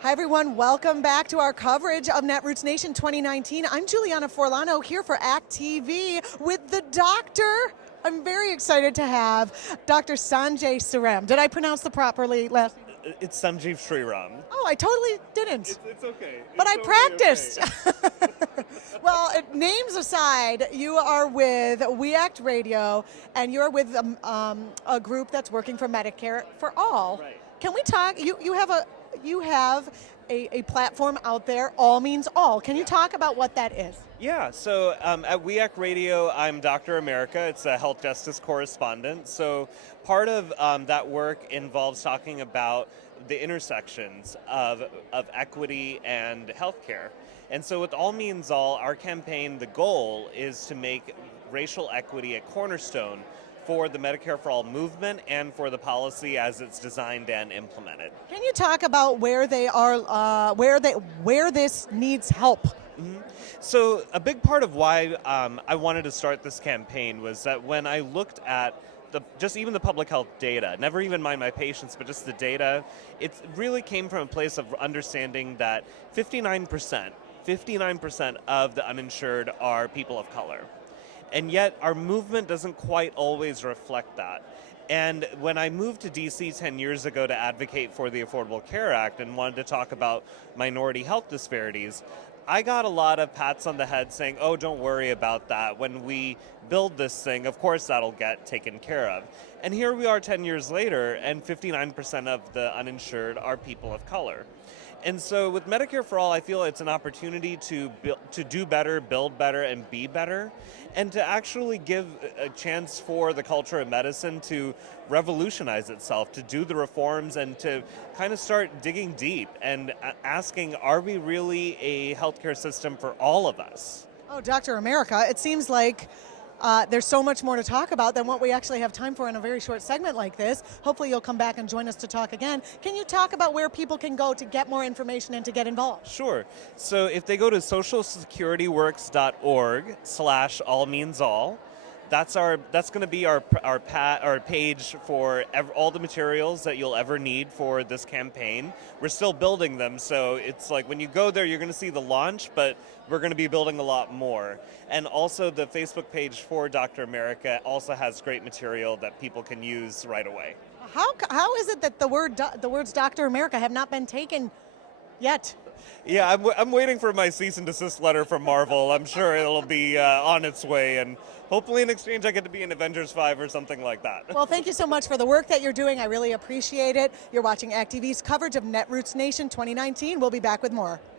Hi everyone, welcome back to our coverage of Netroots Nation 2019. I'm Julianna Forlano here for act.tv with the doctor. I'm very excited to have Dr. Sanjeev Sriram. Did I pronounce the properly last name? It's Sanjeev Sriram. Oh, I totally didn't. It's okay. But It's I totally practiced. okay. Well, names aside, you are with We Act Radio, and you're with a group that's working for Medicare For All. Right. Can we talk? You have a platform out there, All Means All. Can you talk about what that is? Yeah, so at We Act Radio, I'm Dr. America. It's a health justice correspondent. So part of that work involves talking about the intersections of equity and healthcare. And so with All Means All, our campaign, the goal is to make racial equity a cornerstone for the Medicare for All movement and for the policy as it's designed and implemented. Can you talk about where they are, where this needs help? Mm-hmm. So a big part of why I wanted to start this campaign was that when I looked at just even the public health data, never even mind my patients, but just the data, it really came from a place of understanding that 59% of the uninsured are people of color. And yet our movement doesn't quite always reflect that. And when I moved to DC 10 years ago to advocate for the Affordable Care Act and wanted to talk about minority health disparities, I got a lot of pats on the head saying, oh, don't worry about that. When we build this thing, of course that'll get taken care of. And here we are 10 years later, and 59% of the uninsured are people of color. And so with Medicare for All, I feel it's an opportunity to do better, build better, and be better, and to actually give a chance for the culture of medicine to revolutionize itself, to do the reforms, and to kind of start digging deep and asking, are we really a healthcare system for all of us? Oh, Dr. America, it seems like there's so much more to talk about than what we actually have time for in a very short segment like this. Hopefully you'll come back and join us to talk again. Can you talk about where people can go to get more information and to get involved? Sure. So if they go to socialsecurityworks.org/allmeansall, that's going to be our page for all the materials that you'll ever need for this campaign. We're still building them, so it's like when you go there, you're going to see the launch, but we're going to be building a lot more. And also the Facebook page for Dr. America also has great material that people can use right away. How is it that the words Dr. America have not been taken yet? Yeah, I'm waiting for my cease and desist letter from Marvel. I'm sure it'll be on its way, and hopefully in exchange I get to be in Avengers 5 or something like that. Well, thank you so much for the work that you're doing. I really appreciate it. You're watching Act TV's coverage of Netroots Nation 2019. We'll be back with more.